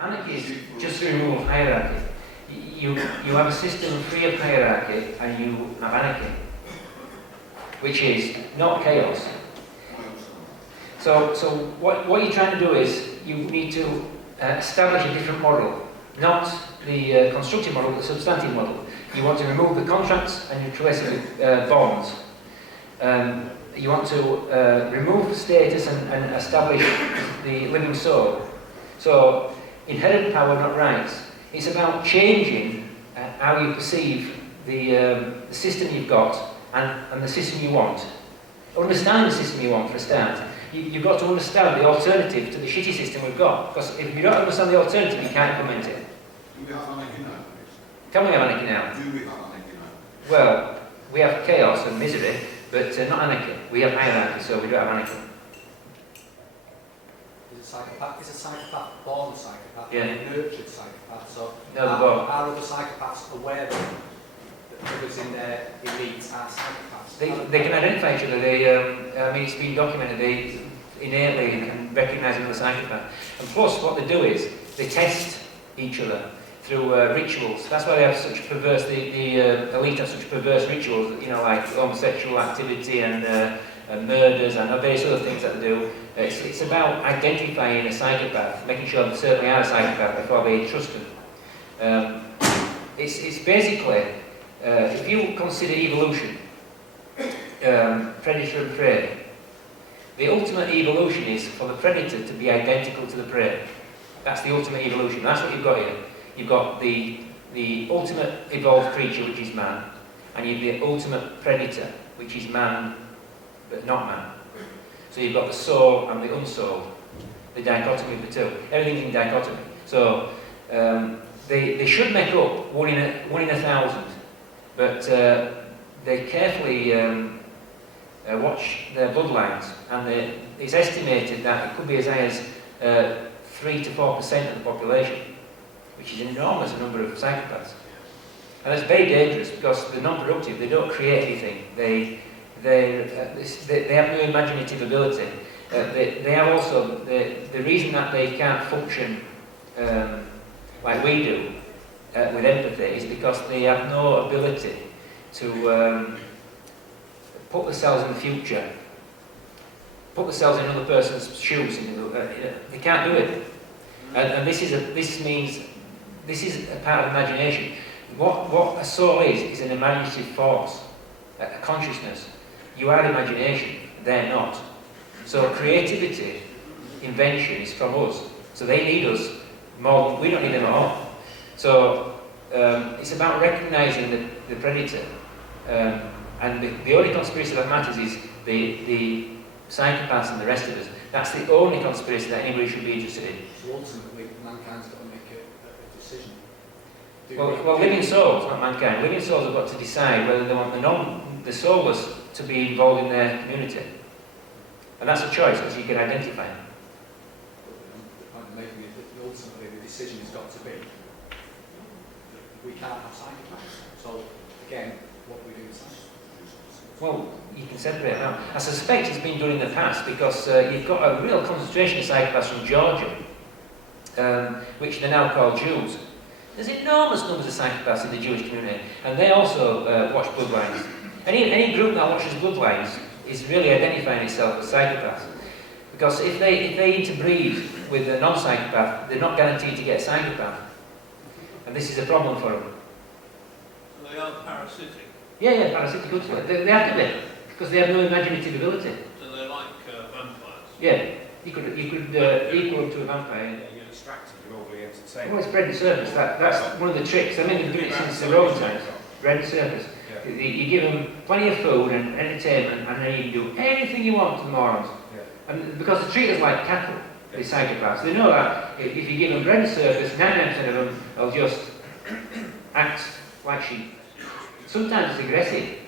Anarchy is just the removal of hierarchy. You have a system free of hierarchy, and you have anarchy, which is not chaos. So what you're trying to do is you need to establish a different model, not the constructive model, the substantive model. You want to remove the contracts and replace it with bonds. You want to remove status and establish the living soul. So inherent power, not rights. It's about changing how you perceive the system you've got and the system you want. Understand the system you want for a start. You've got to understand the alternative to the shitty system we've got. Because if you don't understand the alternative, you can't implement it. Do we have anarchy now? Can we have anarchy now? Do we have anarchy now? Well, we have chaos and misery, but not anarchy. We have hierarchy, so we don't have anarchy. Is a psychopath born a psychopath? Yeah. A nurtured psychopath? So No, are other psychopaths aware that others in their elite are psychopaths? They can identify each other. I mean, it's been documented. They innately can recognise another psychopath. And plus, what they do is they test each other through rituals. That's why they have such perverse. The elite have such perverse rituals. You know, like homosexual activity and murders and various other things that they do. It's about identifying a psychopath, making sure they certainly are a psychopath before they trust them. It's basically, if you consider evolution, predator and prey, the ultimate evolution is for the predator to be identical to the prey. That's the ultimate evolution. That's what you've got here. You've got the ultimate evolved creature, which is man, and you've the ultimate predator, which is man, but not man. So you've got the soul and the unsouled, the dichotomy of the two. Everything's in dichotomy. So they should make up one in a thousand, but they carefully watch their bloodlines, and it's estimated that it could be as high as 3 to 4% of the population, which is an enormous number of psychopaths. And it's very dangerous because they're non-productive. They don't create anything. They have no imaginative ability. They have also the reason that they can't function like we do with empathy is because they have no ability to put themselves in the future, put themselves in another person's shoes. They can't do it, and this is a part of imagination. What a soul is an imaginative force, a consciousness. You are imagination, they're not. So creativity, invention is from us. So they need us more than we don't need them at all. So it's about recognising the predator. And the only conspiracy that matters is the psychopaths and the rest of us. That's the only conspiracy that anybody should be interested in. So ultimately, mankind's got to make a decision. Well, living souls, not mankind. Living souls have got to decide whether they want the soulless to be involved in their community. And that's a choice, as you can identify. The point I'm making is that ultimately the decision has got to be we can't have psychopaths. So again, what we do is psychopaths. Well, you can separate now. I suspect it's been done in the past because you've got a real concentration of psychopaths from Georgia, which they're now called Jews. There's enormous numbers of psychopaths in the Jewish community, and they also watch bloodlines. Any group that watches bloodlines is really identifying itself as psychopaths. Because if they interbreed with a non-psychopath, they're not guaranteed to get a psychopath. And this is a problem for them. So they are parasitic? Yeah, parasitic ultimately. They have to be, because they have no imaginative ability. So they're like vampires? Yeah, you could equal them to a vampire. Yeah, you're distracted, you're overly entertained. Well, it's bread and circus. That's one of the tricks. I mean, they've done it since the Roman times. Bread and circus. Yeah. You give them plenty of food and entertainment, and then you can do anything you want to the morons. Yeah. And because they treat us like cattle, the psychopaths, they know that if you give them bread and circus, 99% of them will just act like sheep. Sometimes it's aggressive.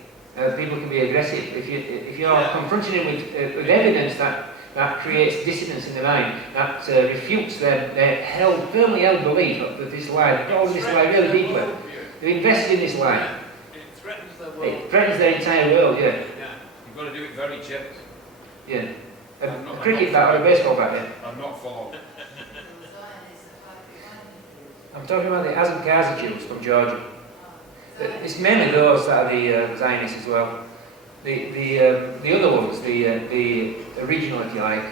People can be aggressive. If you're confronting them with evidence that creates dissonance in the mind, that refutes their firmly held belief that this lie, they've got this lie really deeply. They've invested in this lie. It threatens their world. It threatens their entire world, yeah. Yeah. You've got to do it very gently. Yeah. A cricket bat or a baseball bat, yeah. I'm not following. I'm talking about the Azakazi Jews from Georgia. It's mainly those that are the Zionists as well. The other ones, the original, if you like,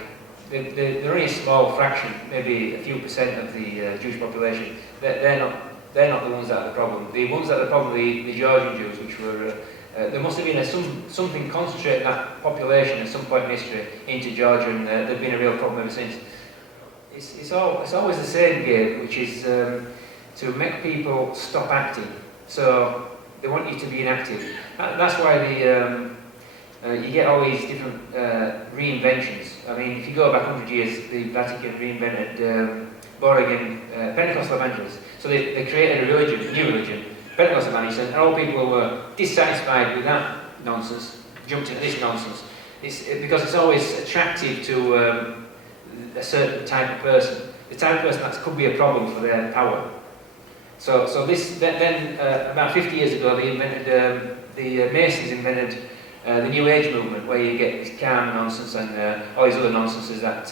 they're only a small fraction, maybe a few percent of the Jewish population. They're not the ones that are the problem. The ones that are the problem are the Georgian Jews, which were there must have been something concentrated that population at some point in history into Georgia, and there's been a real problem ever since. It's always the same game, which is to make people stop acting. So they want you to be inactive. That's why you get all these different reinventions. I mean, if you go back 100 years, the Vatican reinvented born-again Pentecostal evangelists. So they created a religion, a new religion, Pentecostal evangelists, and all people who were dissatisfied with that nonsense jumped into this nonsense. Because it's always attractive to a certain type of person, the type of person that could be a problem for their power. So then about 50 years ago, they invented the Masons invented the New Age movement, where you get this calm nonsense and all these other nonsenses that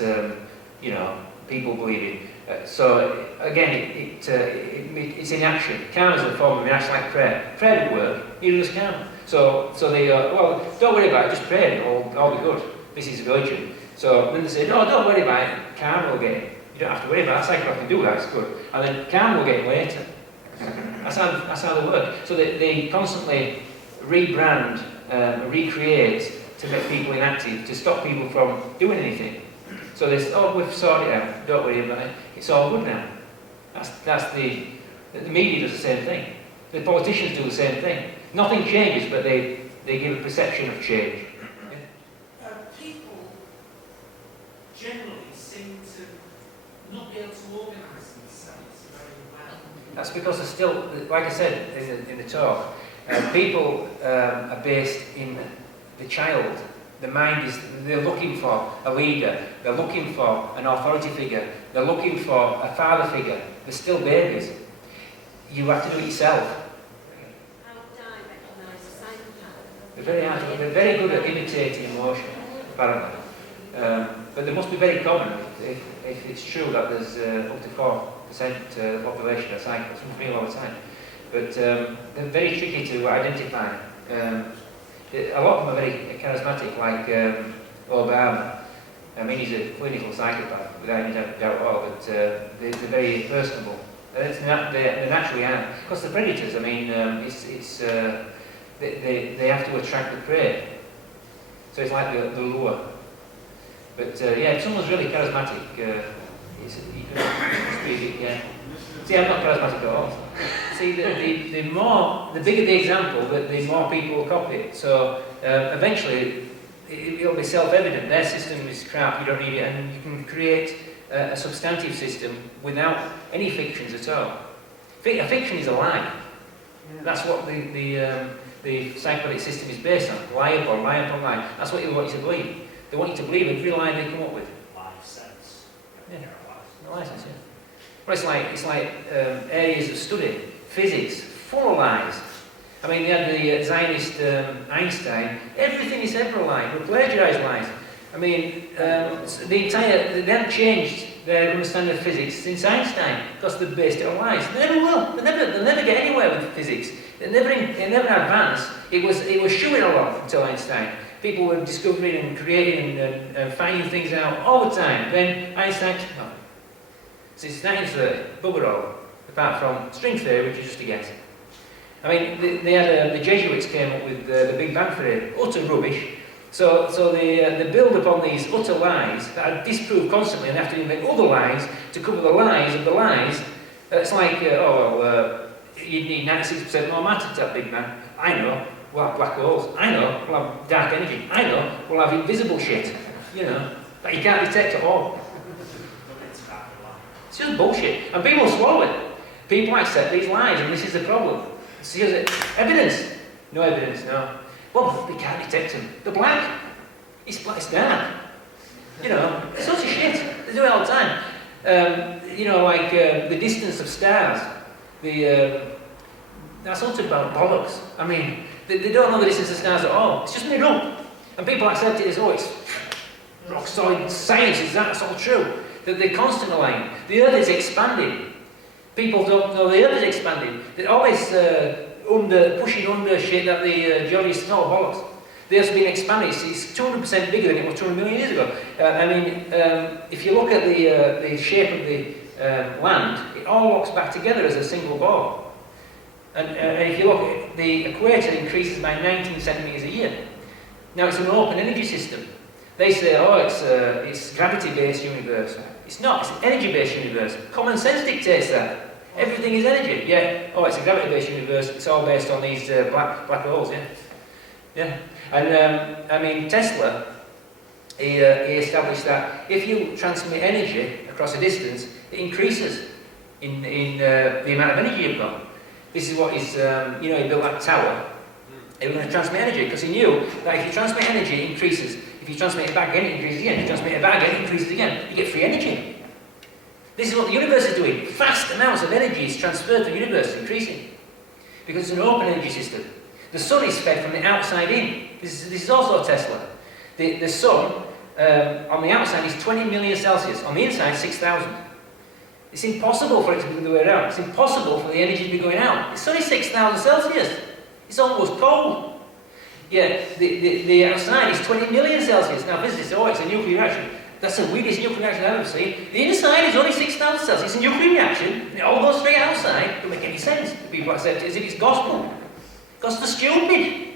people believe in. So again, it's in action. Calm is a form of inaction, like prayer. Prayer didn't work. Neither does calm. So they well, don't worry about it. Just pray. It'll be good. This is religion. So then they say, no, don't worry about it. Calm will get it. You don't have to worry about it. Psychopath can do that. It's good. And then calm will get it later. That's how they work. So they constantly rebrand, recreate to make people inactive, to stop people from doing anything. So they say, oh, we've sorted it out. Don't worry about it. It's all good now. That's the media does the same thing. The politicians do the same thing. Nothing changes, but they give a perception of change. People generally seem to not be able to organise themselves very well. That's because they're still, like I said in the talk, people are based in the child. The mind is, they're looking for a leader, they're looking for an authority figure, they're looking for a father figure. They're still babies. You have to do it yourself. How would I recognise a psychopath? They're very good at imitating emotion, apparently. But they must be very common if it's true that there's up to 4% of the population are psychopaths. It's real all the time. But they're very tricky to identify. A lot of them are very charismatic, like Obama. I mean, he's a clinical psychopath, without any doubt at all, but they're very personable. They naturally are. Because the predators, I mean, they have to attract the prey. So it's like the lure. But yeah, if someone's really charismatic, it's pretty, yeah. See, I'm not charismatic at all. See, the bigger the example, the more people will copy it. So eventually, it'll be self-evident. Their system is crap, you don't need it, and you can create a substantive system without any fictions at all. A fiction is a lie. That's what the psychological system is based on. Lie upon lie. That's what they want you to believe. They want you to believe every lie they come up with. Life sense. Yeah, the license, yeah. Well, it's like areas of study. Physics, full of lies. I mean, they had the Zionist Einstein. Everything he said for a lie. They plagiarised lies. I mean, they haven't changed their understanding of physics since Einstein, because they based it on lies. They never will. They'll never get anywhere with physics. They never advance. It was shooing along until Einstein. People were discovering and creating and finding things out all the time. Then Einstein, no. Since 1930, bugger all. Apart from string theory, which is just a guess. I mean, they had the Jesuits came up with the Big Bang theory, utter rubbish. So they build upon these utter lies that are disproved constantly, and they have to invent other lies to cover the lies of the lies. It's like, you'd need 96% more matter to have Big Bang. I know, we'll have black holes. I know, we'll have dark energy. I know, we'll have invisible shit, that you can't detect at all. It's just bullshit. And people swallow it. People accept these lies, and this is the problem. See, evidence? No evidence, no. Well, we can't detect them. They're black. It's dark. It's such a shit. They do it all the time. Like the distance of stars. That's utter bollocks. I mean, they don't know the distance of stars at all. It's just made up. And people accept it as, it's rock solid science. That's all true. They're constantly lying. The Earth is expanding. People don't know the Earth is expanding. All this pushing under shit that the geologists know, bollocks. The Earth's been expanding. It's 200% bigger than it was 200 million years ago. If you look at the shape of the land, it all locks back together as a single ball. And if you look, the equator increases by 19 centimetres a year. Now it's an open energy system. They say, oh, it's gravity-based universe. It's not. It's an energy-based universe. Common sense dictates that. Everything is energy. Yeah. Oh, it's a gravity-based universe. It's all based on these black holes. Yeah. Yeah. And Tesla, he established that if you transmit energy across a distance, it increases in the amount of energy you've got. This is what he's, he built that tower. It was going to transmit energy because he knew that if you transmit energy, it increases. If you transmit it back again, it increases again. If you transmit it back again, it increases again. You get free energy. This is what the universe is doing. Vast amounts of energy is transferred to the universe, increasing. Because it's an open energy system. The sun is fed from the outside in. This is also Tesla. The sun, on the outside, is 20 million Celsius. On the inside, 6,000. It's impossible for it to be the other way around. It's impossible for the energy to be going out. It's only 6,000 Celsius. It's almost cold. Yeah, the outside is 20 million Celsius. Now physicists say, oh, it's a nuclear reaction. That's the weirdest nuclear reaction I've ever seen. The inside is only 6,000 Celsius. It's a nuclear reaction. And it all goes straight outside. It doesn't make any sense. People accept it as if it's gospel. Because they're stupid.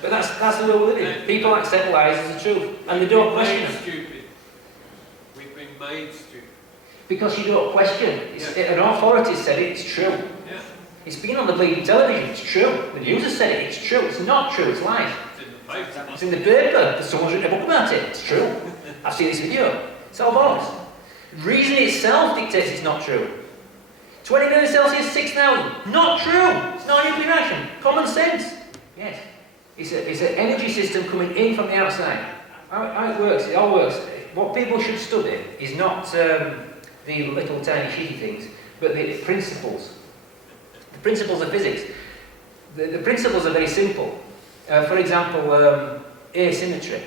But that's the way we live in. People accept lies as the truth. And they don't question them. Stupid. We've been made stupid. Because you don't question. An authority said it, it's true. Yeah. It's been on the bleeding television, it's true. The news has said it, it's true. It's not true, it's lies. It's in the paper. Someone's written a book about it. It's true. I've seen this video. It's all bollocks. Reason itself dictates it's not true. 20 million Celsius, 6,000. Not true. It's not a nuclear reaction. Common sense. Yes. It's an energy system coming in from the outside. How it works, it all works. What people should study is not the little tiny shitty things, but the principles. The principles of physics. The principles are very simple. For example, asymmetry.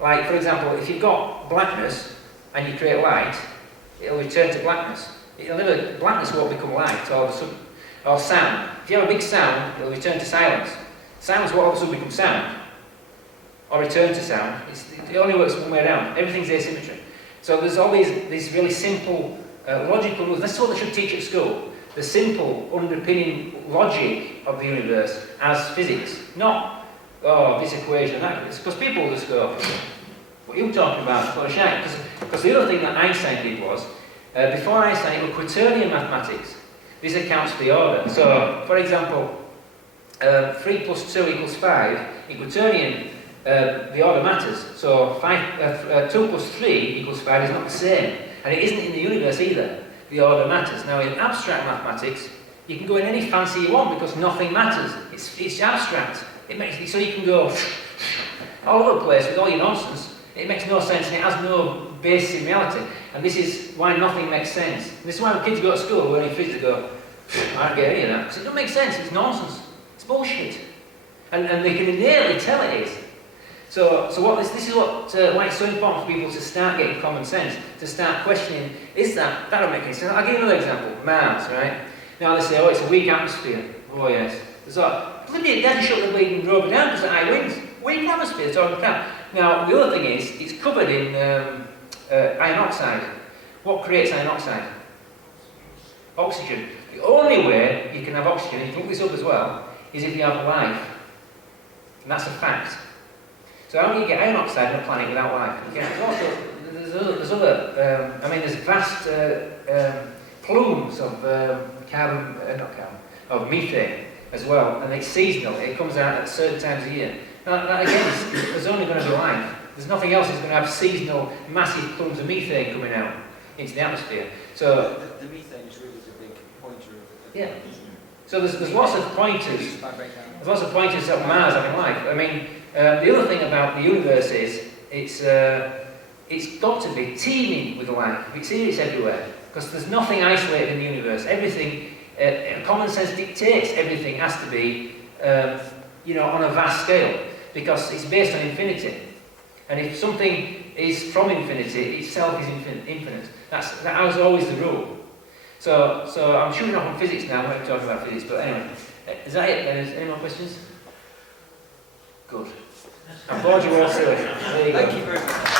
Like, for example, if you've got blackness and you create light, it'll return to blackness. Blackness won't become light all of a sudden. Or sound. If you have a big sound, it'll return to silence. Silence will all of a sudden become sound. Or return to sound. It only works one way around. Everything's asymmetry. So there's all these really simple logical rules. That's what they should teach at school. The simple underpinning logic of the universe as physics. Not, oh, this equation and that. It's because people will just go, what are you talking about? What a shame. Because the other thing that Einstein did was, before Einstein, it was quaternion mathematics. This accounts for the order. So, for example, 3 plus 2 equals 5. In quaternion, the order matters. So 2 plus 3 equals 5 is not the same. And it isn't in the universe either. The order matters. Now in abstract mathematics, you can go in any fancy you want because nothing matters. It's abstract. It makes so you can go all over the place with all your nonsense. It makes no sense and it has no basis in reality. And this is why nothing makes sense. And this is why when kids go to school learning physics, they go, I don't get any of that. Because it doesn't make sense. It's nonsense. It's bullshit. And they can innately tell it is. So this is why it's so important for people to start getting common sense, to start questioning, is that don't make any sense. I'll give you another example, Mars, right? Now they say, oh, it's a weak atmosphere. Oh yes. There's bloody dead shut the bleeding rover down because of high winds. Weak atmosphere, it's all crap. Now the other thing is, it's covered in iron oxide. What creates iron oxide? Oxygen. The only way you can have oxygen, you can look this up as well, is if you have life. And that's a fact. So how do you get iron oxide on a planet without life? There's vast plumes of of methane as well, and it's seasonal. It comes out at certain times of year. Now, that again, there's only going to be life. There's nothing else that's going to have seasonal, massive plumes of methane coming out into the atmosphere. So the methane is really the big pointer of yeah. So there's lots of pointers. There's lots of pointers of Mars having life. I mean, the other thing about the universe is it's got to be teeming with life. It's everywhere because there's nothing isolated in the universe. Everything, common sense dictates everything has to be, on a vast scale because it's based on infinity. And if something is from infinity, itself is infinite. That was always the rule. So I'm shooting off on physics now. We're talking about physics, but anyway, is that it? Then? Any more questions? Good. I've bored you all silly. There you go. Thank you very much.